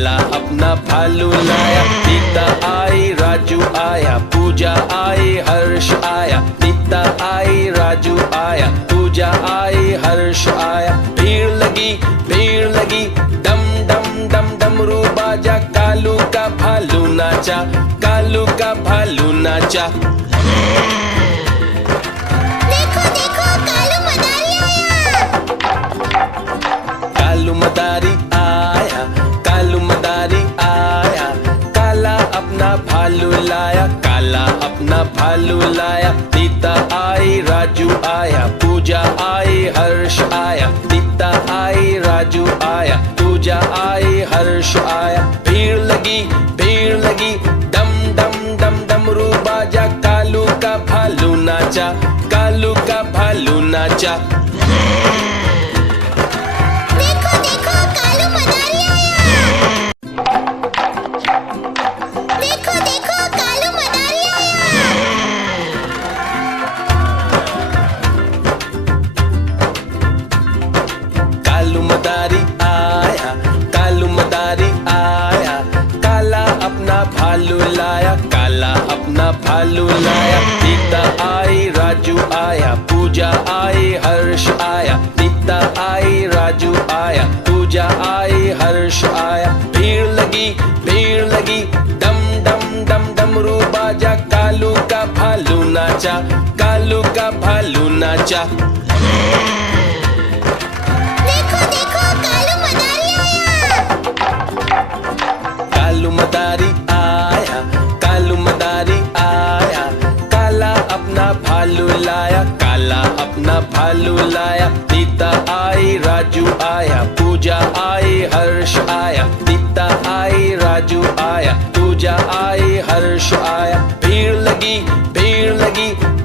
काला अपना भालू लाया। नीता आई राजू आया, पूजा आई हर्ष आया। नीता आई राजू आया, पूजा आई हर्ष आया। भीड़ लगी डम डम डम डमरू बाजा। कालू का भालू नाचा, कालू का भालू नाचा। देखो देखो कालू मदारी आया। कालू मदारी आया, कालू मदारी आया। काला अपना भालू लाया, काला अपना भालू लाया। नीता आई राजू आया, पूजा आई हर्ष आया। नीता आई राजू आया, पूजा आई हर्ष आया। भीड़ लगी डम डम डम डमरू बाजा। कालू का भालू नाचा, कालू का भालू नाचा। देखो देखो कालू मदारी आया। देखो देखो कालू मदारी आया। कालू मदारी आया, कालू मदारी आया। काला अपना भालू लाया, काला अपना भालू लाया। नीता आई राजू आया, पूजा आई हर्ष आया। नीता आई राजू आया, पूजा आई हर्ष आया। भीड़ लगी डम डम डम डमरू बाजा। कालू का भालू नाचा, कालू का भालू नाचा। देखो देखो कालू मदारी आया। कालू मदारी आया, कालू मदारी आया। काला अपना भालू लाया, काला अपना भालू लाया। नीता आई राजू आया, पूजा आई हर्ष आया। नीता आई राजू आया, पूजा आई हर्ष आया। भीड़ लगी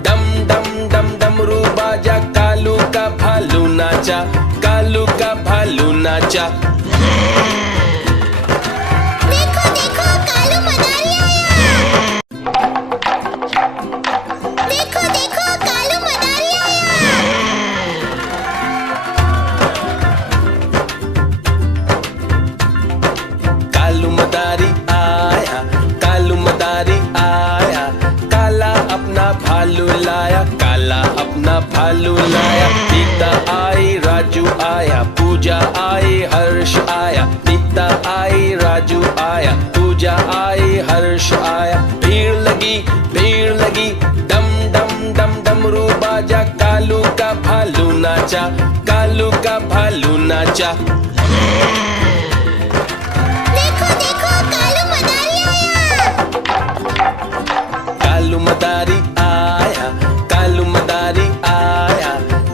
डम डम डम डमरू बाजा। कालू का भालू नाचा, कालू का भालू नाचा। देखो देखो कालू मदारी आया। देखो देखो कालू मदारी आया। कालू मदारी आया, कालू मदारी आया। काला अपना भालू लाया, काला अपना भालू लाया। नीता आई राजू आया, पूजा आई हर्ष आया। नीता आई राजू आया, पूजा आई हर्ष आया। भीड़ लगी डम डम डम डमरू बाजा। कालू का भालू नाचा, कालू का भालू नाचा। देखो देखो कालू मदारी आया। कालू मदारी आया, कालू मदारी आया।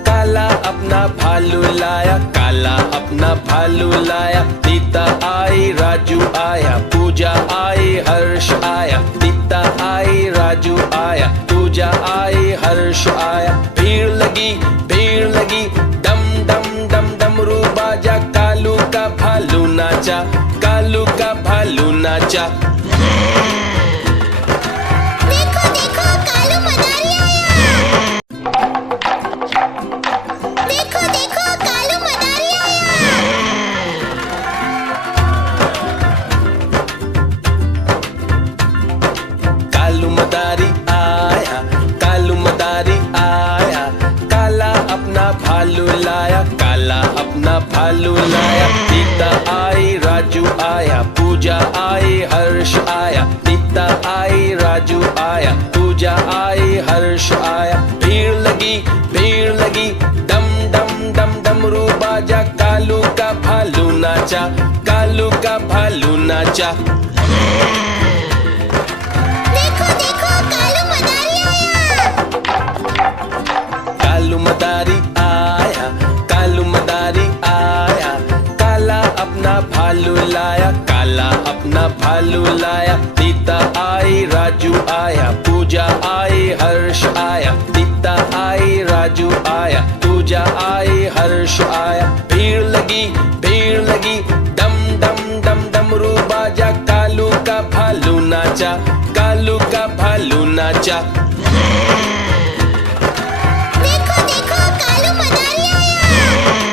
काला अपना भालू लाया, काला अपना भालू लाया। नीता आई राजू आया, पूजा आई हर्ष आया। नीता आई राजू आया, पूजा आई हर्ष आया। भीड़ लगी डम डम डम डमरू बाजा। कालू का भालू नाचा, कालू का भालू नाचा। देखो देखो कालू मदारी आया। देखो देखो कालू मदारी आया। कालू मदारी आया, कालू मदारी आया। काला अपना भालू लाया, काला अपना भालू लाया। नीता आई राजू आया, पूजा आई हर्ष आया। नीता आई राजू आया, पूजा आई हर्ष आया। भीड़ लगी डम डम डम डमरू बाजा। कालू का भालू नाचा, कालू का भालू नाचा। देखो देखो कालू मदारी आया। कालू मदारी आया, कालू मदारी आया। काला अपना भालू लाया, काला अपना भालू लाया। नीता आई राजू आया, पूजा आई हर्ष आया। नीता आई राजू आया, पूजा आई हर्ष आया। भीड़ लगी डम डम डम डमरू बाजा। कालू का भालू नाचा, कालू का भालू नाचा।